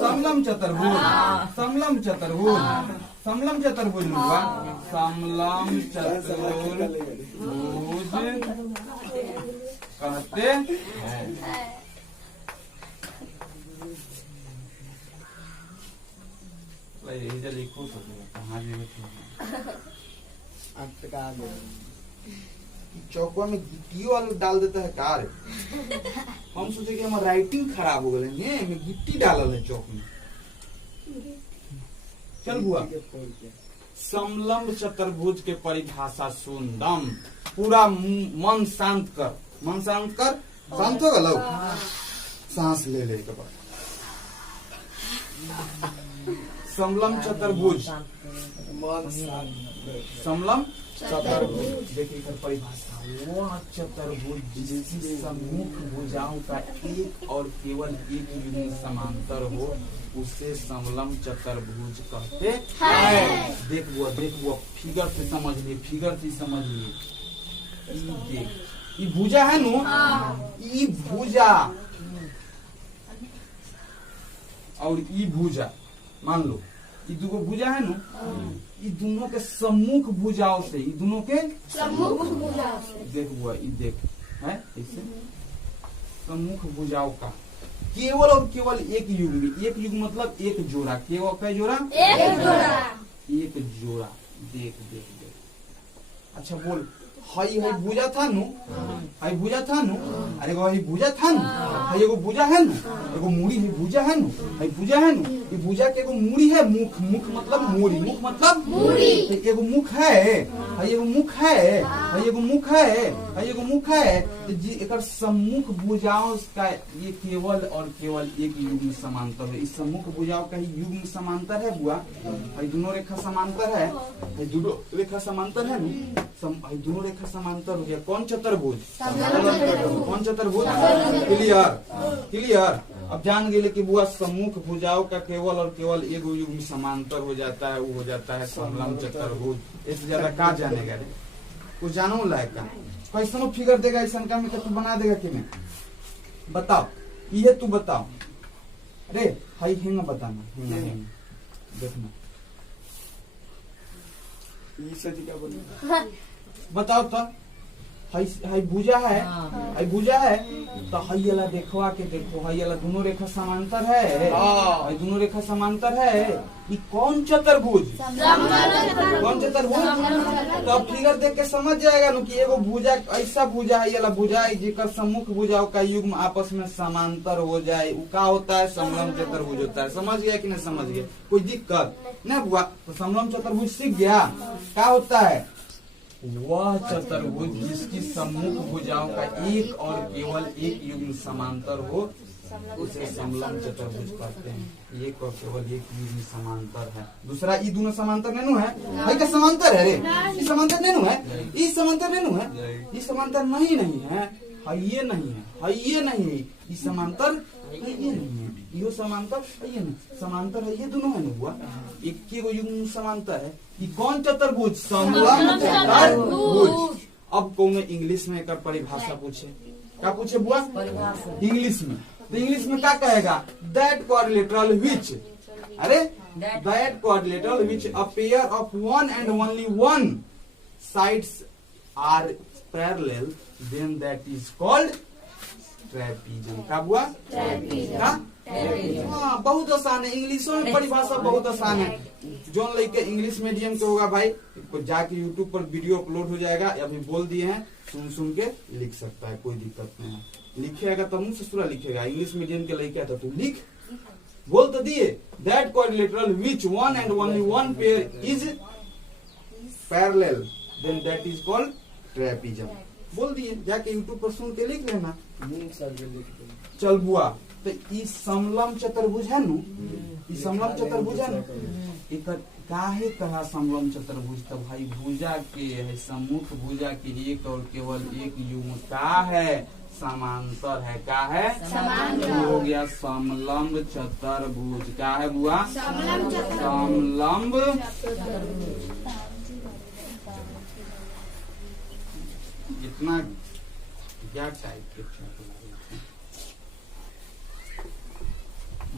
समलम चतुर्भुज। समलम चतुर्भुज, समलम चतुर्भुज हुआ। समलम चतुर्भुज कहते हैं। लिखो तो कहाँ चौकुआ में गिट्टियों वाला डाल देता है कार। हम सोचे कि हमारा राइटिंग खराब हो गए, गिट्टी डालल है चौक में। चल हुआ समलम्ब चतुर्भुज के परिभाषा सुन दम, पूरा मन शांत कर, मन शांत कर, शांत हो गलो, सांस ले ले के बाद। समलम चतुर्भुज, समलम चतुर्भुज देखिए परिभाषा, वह चतुर्भुज जिसकी सम्मुख भुजाओं का एक और केवल एक युग्म समांतर हो उसे समलम चतुर्भुज कहते हैं। देख वो फिगर से समझ लिए, फिगर से समझ लिए। देख ये भुजा है नो, ये भुजा और ये भुजा, मान लो ये दोनों भुजा है नो, ये दोनों के सम्मुख भुजाओं से, ये दोनों के सम्मुख भुजाओं से देख हुआ, ये देख है ऐसे सम्मुख भुजाओं का केवल और केवल एक युग्म, एक युग्म मतलब एक जोड़ा, केवल क्या जोड़ा? एक जोड़ा। एक जोड़ा। देख देख देख, अच्छा बोल, हई हई भुजा था नु, हई भुजा था नु, अरे वो हई भुजा था नु, हई एगो भुजा है नु, एगो मूड़ी है भुजा है नु, हई भुजा है नु, ये भुजा के एगो मूड़ी है, मुख, मुख मतलब मूड़ी, मुख मतलब मूड़ी, एगो मुख है, हई एगो मुख है, हई एगो मुख है, हई एगो मुख है, तो जी एकर सम्मुख भुजाओं का ये केवल और केवल एक युग्म समांतर है। इस सम्मुख भुजाओं का ही युग्म समांतर है बुआ, हई दोनों रेखा समांतर है, हई दोनों रेखा समांतर है नु, दोनों रेखा समांतर हो गया। कौन चतुर्भुज? कौन चतुर्भुज? Clear clear. अब जान गए कि बुआ सम्मुख भुजाओं का केवल और केवल एक युग्म समांतर हो जाता है, वो हो जाता है समलम चतुर्भुज। इससे ज्यादा का जानेगा रे, कुछ जानो लायक का कैसा फिगर देगा ऐसा का में तू बना देगा कि नहीं? बताओ, ये तू बताओ। अरे हाई हिंग बताना, हिंग देखना बताओ तो, हई भुजा है, हाँ। हई भुजा है, तो हई वाला देखवा के देखो, हई वाला दोनों रेखा समांतर है, हई दोनों रेखा समांतर है। ये कौन चतुर्भुज? कौन चतुर्भुज? तो अब फिगर देख के समझ जाएगा ना कि एगो भुजा ऐसा भुजा है, ये वाला भुजा है जेकर सम्मुख भुजा का युग्म आपस में समांतर हो जाए, वो का होता है? समलम चतुर्भुज होता है। समझ गया कि नहीं समझ गया? कोई दिक्कत नहीं हुआ? तो समलम चतुर्भुज सीख गया। क्या होता है? वह चतुर्भुज जिसकी सम्मुख भुजाओं का एक और केवल एक युग्म समांतर हो उसे समलम चतुर्भुज कहते हैं। एक और केवल एक युग्म समांतर है। दूसरा ये दोनों समांतर नहीं है, भाई का समांतर है रे, ये समांतर नहीं है, ये समांतर नहीं है, ये समांतर नहीं है, ये नहीं है, ये नहीं है, ये समांतर ये नहीं है, यो समांतर ये नहीं, समांतर है ये दोनों है ना हुआ, एक के युग्म समांतर है। ये कौन चतुर्भुज? समलम चतुर्भुज। अब कौन इंग्लिश में एक परिभाषा पूछे, क्या पूछे बुआ? परिभाषा इंग्लिश में, तो इंग्लिश में क्या कहेगा? दैट क्वाड्रिलेटरल विच, अरे that quadrilateral which a pair of one and only one sides are parallel then that is called trapezium. क्या हुआ? हाँ, बहुत आसान है। इंग्लिशों में परिभाषा बहुत आसान है। जो लेके इंग्लिश मीडियम के होगा भाई, जाके यूट्यूब पर वीडियो अपलोड हो जाएगा, अभी बोल दिए हैं, सुन के लिख सकता है, कोई दिक्कत नहीं है। लिखेगा तो मुंह से पूरा लिखेगा। इंग्लिश मीडियम के लेके तो तू लिख, बोल तो दिए that quadrilateral which one and only one pair is parallel then that is called trapezium. बोल दिए, जाके यूट्यूब पर सुन के लिख लेना। चल बुआ, तो ई समलम चतुर्भुज है नु, ई समलम चतुर्भुज है नु, काहे कहा समलम चतुर्भुज? तो भाई भुजा के है, सम्मुख भुजा के एक और केवल एक युग्म का है, समांतर है। क्या है? समांतर। हो गया समलम्ब चतुर्भुज। क्या है बुआ? समलम्ब चतुर्भुज। समलम्ब इतना क्या टाइप के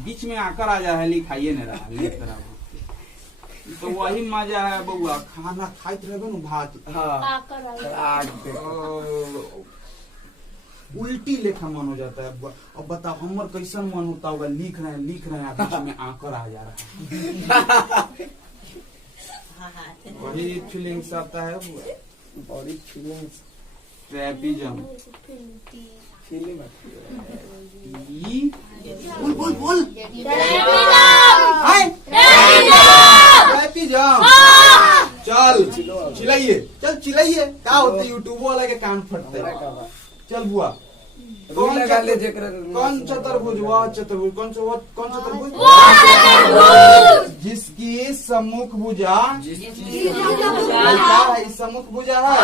बीच में आकर आ जाए, लिखाइए नहीं रहा, लिख रहा तो वही मजा है बउआ। खाना खाते रहे ना भात, उल्टी लेखा मन हो जाता है। अब बताओ हमर कैसन मन होता होगा? लिख रहे हैं बीच में आकर आ जा रहा है। वही फीलिंग्स आता है बॉडी फीलिंग्स ट्रेपीजियम। फीलिंग बोल बोल ट्रेपीजियम। चल चिल्लाइए, चल चिल्लाइए। क्या होता है? यूट्यूब वाला के कान फटते हैं। चल बुआ, कौन चतुर्भुज? वह चतुर्भुज। कौन चतुर्भुज? जिसकी सम्मुख भुजा क्या है? सम्मुख भुजा है,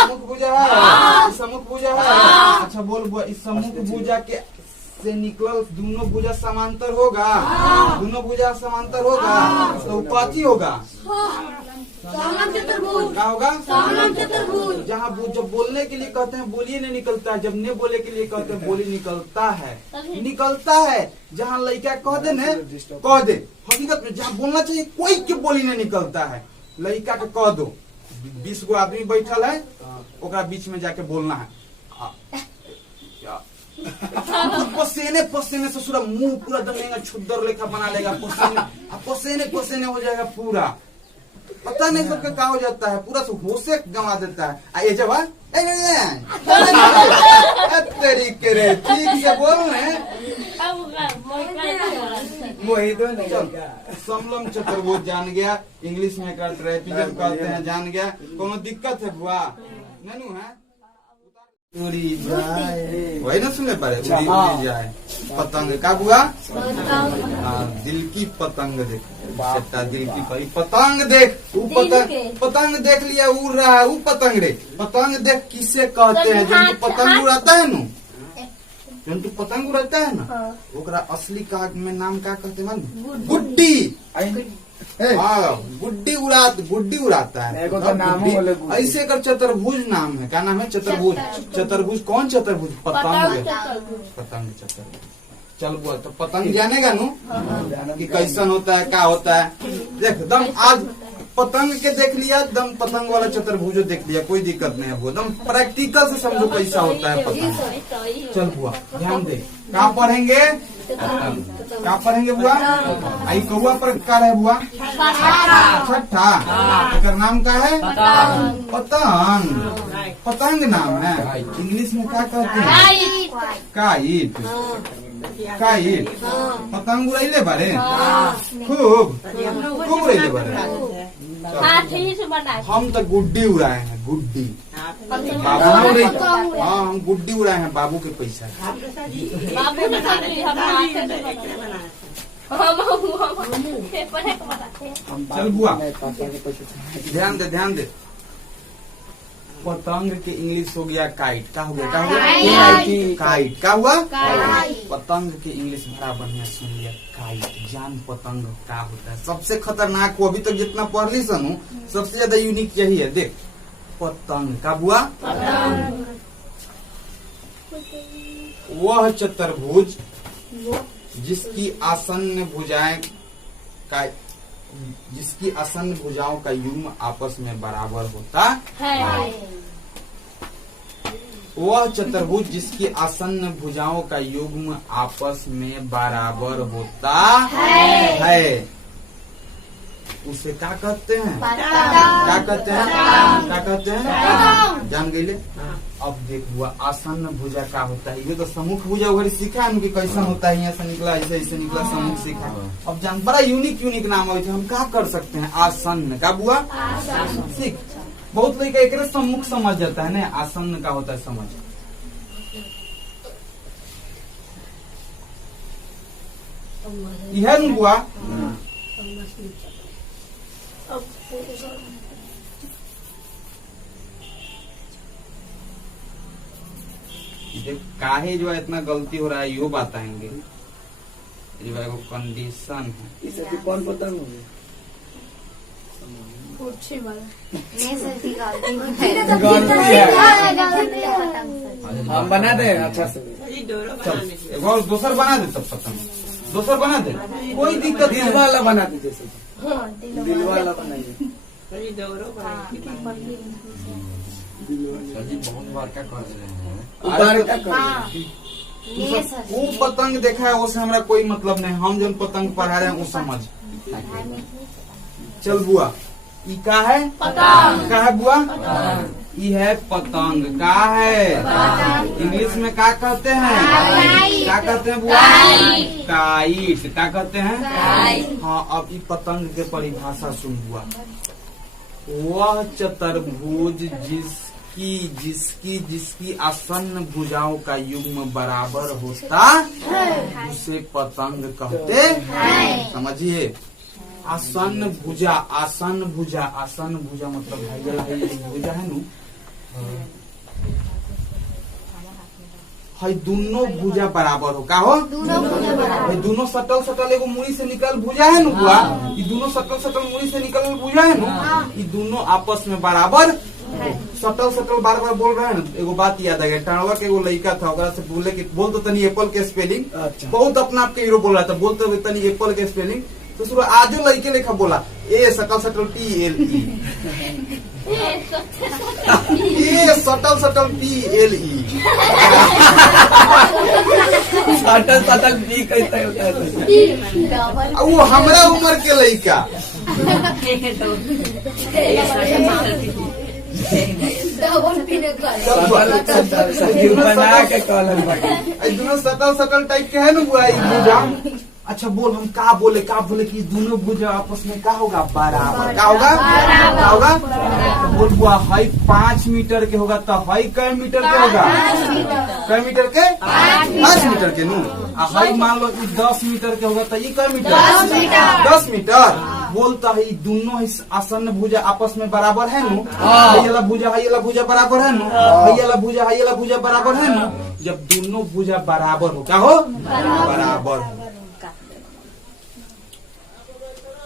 सम्मुख भुजा है, सम्मुख भुजा है। अच्छा बोल बुआ, इस सम्मुख भुजा के से निकल दोनों भुजा समांतर होगा, दोनों भुजा समांतर होगा, तो कथी होगा? समलम चतुर्भुज। क्या होगा? समलम चतुर्भुज। जहाँ जब बोलने के लिए कहते हैं बोलिए नहीं निकलता है, जब नहीं बोले के लिए कहते हैं बोली निकलता है, निकलता है। जहाँ लड़का कह दे न कह दे, हकीकत में जहाँ बोलना चाहिए कोई के बोली नहीं निकलता है। लड़का के कह दो 20 गो आदमी बैठल है, ओकरा बीच में जाके बोलना है। पसीने पसीने से पूरा मुंह पूरा दमेगा, छुद्दर लेखा बना लेगा, पसीने पसीने हो जाएगा पूरा। पता नहीं सबका क्या हो जाता है, पूरा से होशे गंवा देता है। ये जब तरीके रे ठीक से बोल रहे वही तो नहीं। समलम चतुर्भुज जान गया, इंग्लिश में का ट्रेपीजियम कहते हैं, जान गया। कोनो दिक्कत है बुआ? ननू है उड़ी जाए, वही ना सुने पारे, उड़ी जाए पतंग। का बुआ? दिल की पतंग देख, दिल की पतंग देख, वो पतंग देख लिया उड़ रहा है, वो पतंग रे। पतंग देख किसे कहते हैं? जब पतंग उड़ाता है ना, जब तू पतंग उड़ाता है ना, ओकरा असली का में नाम क्या कहते हैं? गुड्डी। हाँ, गुड्डी उड़ाता है। ऐसे कर चतुर्भुज नाम है। क्या नाम है? चतुर्भुज। चतुर्भुज कौन चतुर्भुज? पतंग। पतंग चतुर्भुज। चल बुआ, तो पतंग जानेगा नु कि कैसन होता है, क्या होता है? देख दम आज पतंग के देख लिया, एकदम पतंग वाला चतुर्भुज देख लिया, कोई दिक्कत नहीं है। वो एकदम प्रैक्टिकल से समझो कैसा होता है पतंग। चल बुआ ध्यान दे, कहाँ पढ़ेंगे, कहाँ पढ़ेंगे बुआ? आई कौआ प्रकार है बुआ, छठा, इसका नाम क्या है? पतंग। पतंग नाम है, इंग्लिश में क्या कहते हैं? काइट। काइट पतंग उड़ैले बारे, खूब खूब उड़ैले बारे। हम तो गुड्डी उड़ाए हैं, गुड्डी। बाबू हाँ हम गुड्डी उड़ाए हैं, बाबू के पैसा। चल बुआ ध्यान दे, ध्यान दे। पतंग के इंग्लिश हो गया काइट। क्या हो गया, क्या हो गया? काइट। क्या हुआ? पतंग के इंग्लिश बड़ा बढ़िया सुन लिया, काइट। जान पतंग क्या होता है? सबसे खतरनाक को अभी तक जितना पढ़ ली सनू, सबसे ज्यादा यूनिक यही है। देख पतंग का हुआ, वह चतुर्भुज जिसकी आसन्न भुजाएं का, जिसकी आसन्न भुजाओं का युग्म आपस में बराबर होता है। वह चतुर्भुज जिसकी आसन्न भुजाओं का युग्म आपस में बराबर होता है, उसे क्या कहते हैं? क्या कहते हैं? क्या कहते हैं? जान गए? अब देख हुआ आसन्न भुजा क्या होता है। ये तो सम्मुख भुजा वगैरह सीखा है कि कैसा होता है, यहाँ से निकला ऐसे ऐसे निकला, सम्मुख सीखा। अब जान बड़ा यूनिक यूनिक नाम है, हम क्या कर सकते हैं? आसन्न का बुआ सीख। बहुत लोग एक सम्मुख समझ जाता है ना, आसन्न का होता है समझ। यह न बुआ काहे जो है इतना गलती हो रहा है, यो बताएंगे। जो है वो कंडीशन है। इसे कौन पतंग हो गया? हम बना दे अच्छा से। चल दोसर बना दे, तब पतंग दोसर बना दे, कोई दिक्कत नहीं। दिल वाला बना दे, जैसे दिल वाला बनाइए। बहुत बार क्या कर रहे हैं, ऊपर क्या कर वो पतंग देखा है, उससे हमारा कोई मतलब नहीं। हम जो पतंग पढ़ा रहे हैं वो समझ। चल बुआ ई का है? पतंग। का है बुआ? ई है पतंग। का है? इंग्लिश में क्या कहते हैं? क्या कहते हैं बुआ? काइट। क्या कहते हैं? हाँ अब ई पतंग के परिभाषा सुन बुआ। वह चतुर्भुज जिसकी जिसकी जिसकी आसन्न भुजाओं का युग्म बराबर होता, उसे पतंग कहते हैं। समझिए, आसन्न भुजा, आसन्न भुजा, आसन्न भुजा मतलब भुजा है नु, है दोनों भुजा बराबर हो। का हो? दोनों सटल सटल एगो मुड़ी से निकल भुजा है नु बुआ, ये दोनों सटल सटल मुड़ी से निकल भुजा है नु, ये दोनों आपस में बराबर। सटल सटल बार बार बोल रहे हैं ना। एगो बात याद आ गया, टाणवा के एगो लड़का था, ओकरा से बोले कि बोल तो तनी एप्पल के स्पेलिंग। बहुत अपना आपके हीरो बोल रहा था, बोलते हुए तनी एप्पल के स्पेलिंग। तो शुरू आजो लड़के लेखा बोला, ए सटल सटल PLE, ए सटल सटल PLE। सटल सटल बी कैसे होता है? वो हमरा उम्र के लड़का बना के कॉलर दोनों सटल सटल टाइप के है ना बुआ, भुजा। अच्छा बोल, हम का बोले कि दोनों भुजा आपस में क्या होगा? बराबर। क्या होगा? क्या होगा? बोल बुआ, हाई 5 मीटर के होगा तो हाई कै मीटर के होगा? कै मीटर के? 5 मीटर के नु। हाई मान लो कि 10 मीटर के होगा तो ये कै मीटर? 10 मीटर। बोलता है दोनों आसन्न भुजा आपस में बराबर है नु। हाईला भुजा बराबर है नु, हाईला भुजा बराबर है नु। जब दोनों भुजा बराबर हो, क्या हो? बराबर हो।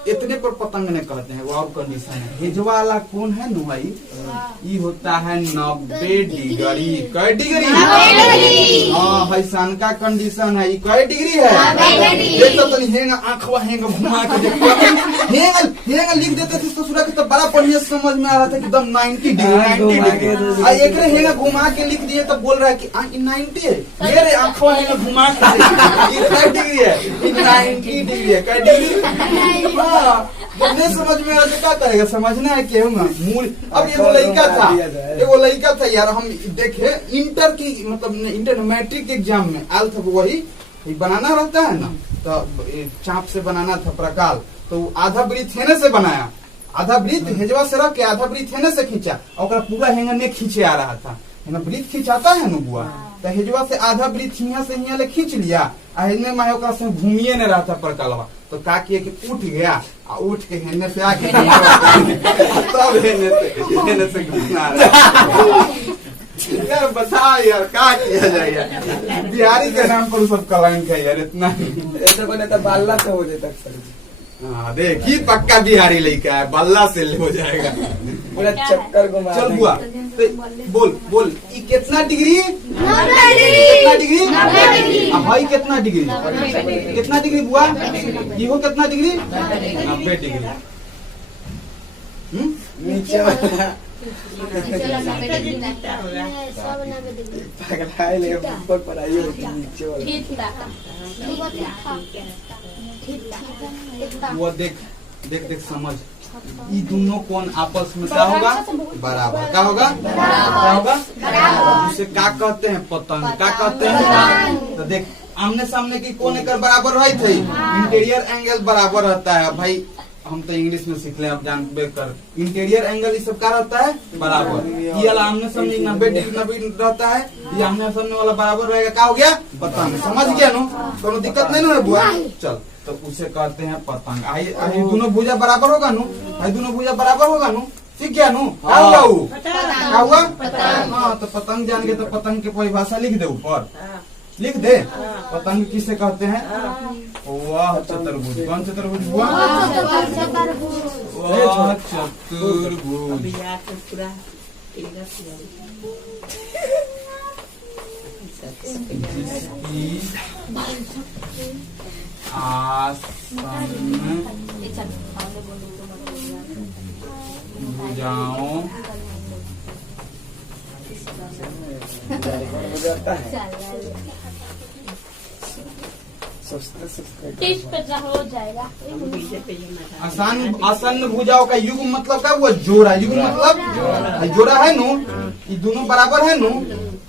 इतने पर पतंग ने कहते हैं, वो और कंडीशन है। हेजवा वाला कौन है नु भाई? ये होता है 90 डिग्री। कै डिग्री? हाँ भाई सन का कंडीशन है। ये कै डिग्री है? देख तो नहीं हेंगा आंखवा हेंगा घुमा के देखो, हेंगा लिख देते थे ससुरा के तो बड़ा बढ़िया समझ में आ रहा था कि एकदम 90 डिग्री 90 डिग्री। एक हेंगा घुमा के लिख दिए तो बोल रहा है कि 90 है। मेरे आंखवा हेंगा घुमा के ये कै डिग्री है? 90 डिग्री है। कै डिग्री? जब नहीं समझ में आ तो क्या करेगा? समझना है क्यों ना मूल। अब ये वो लड़का था यार, हम देखे इंटर की मतलब इंटर मैट्रिक एग्जाम में आयल था, वही बनाना रहता है ना, तो चाप से बनाना था प्रकाल, तो आधा वृत्त हेने से बनाया, आधा वृत्त हेजवा से रख के आधा वृत्त हेने से खींचा और पूरा हेंगा ने खींचे आ रहा था। वृत्त खींचाता है ना बुआ, तो हेजवा से आधा वृत्त हियां से हियां ले खींच लिया, में से घूमिए न रहा था प्रकालवा, तो का किया कि उठ गया और उठ के हेने से आके तब हेने से घूमना यार। बताओ यार क्या किया जाएगा? बिहारी के नाम पर सब कलंक है यार, इतना ही। ऐसा बने तो बाल्ला से हो जाता सर। हाँ देखिए पक्का बिहारी लड़का है, बल्ला से हो जाएगा पूरा चक्कर घुमा। चल बुआ बोल बोल, ये कितना डिग्री? 90 डिग्री। भाई कितना डिग्री? कितना डिग्री बुआ? ये हो कितना डिग्री? 90 डिग्री। नीचे वाला पगलाए ले ऊपर पर आई होती नीचे वाला। वो देख देख देख समझ, ये दोनों कौन आपस में क्या होगा? बराबर। क्या होगा? क्या होगा? उसे क्या कहते हैं? पतंग। क्या कहते हैं? तो देख आमने सामने की कौन एक बराबर है थे, इंटीरियर एंगल बराबर रहता है भाई। हम तो इंग्लिश में सीख ले, आप जानबे कर। इंटीरियर एंगल इस सब का रहता है बराबर। ये वाला आमने सामने 90 डिग्री 90 रहता है, ये आमने सामने वाला बराबर रहेगा। क्या हो गया? पतंग। समझ गया नो? कोनो दिक्कत नहीं ना है बुआ? चल तो उसे कहते हैं पतंग। आई दोनों भुजा बराबर होगा नु, आई दोनों भुजा बराबर होगा नु, सीख गया नु? क्या हुआ? क्या हुआ? हाँ तो पतंग जान गए तो पतंग की परिभाषा लिख दे ऊपर, लिख दे। पतंग किसे कहते हैं? वाह चतुर्भुज। कौन चतुर्भुज हुआ? वाह चतुर्भुज। जिसकी आसन भुजाओं आसन भुजाओं का युग मतलब क्या हुआ? जोड़ा। युग मतलब जोड़ा है नु, ये दोनों बराबर है नु,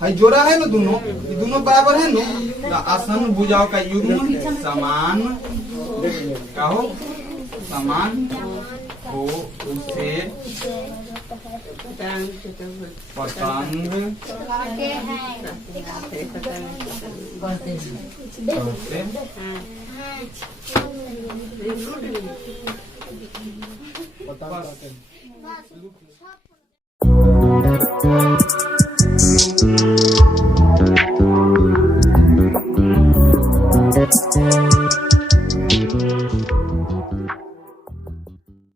है जोड़ा है ना दोनों, ये दोनों बराबर है नु। तो आसन भुजाओं का युग्म समान कहो, समान हो उसे पतंग कहते हैं।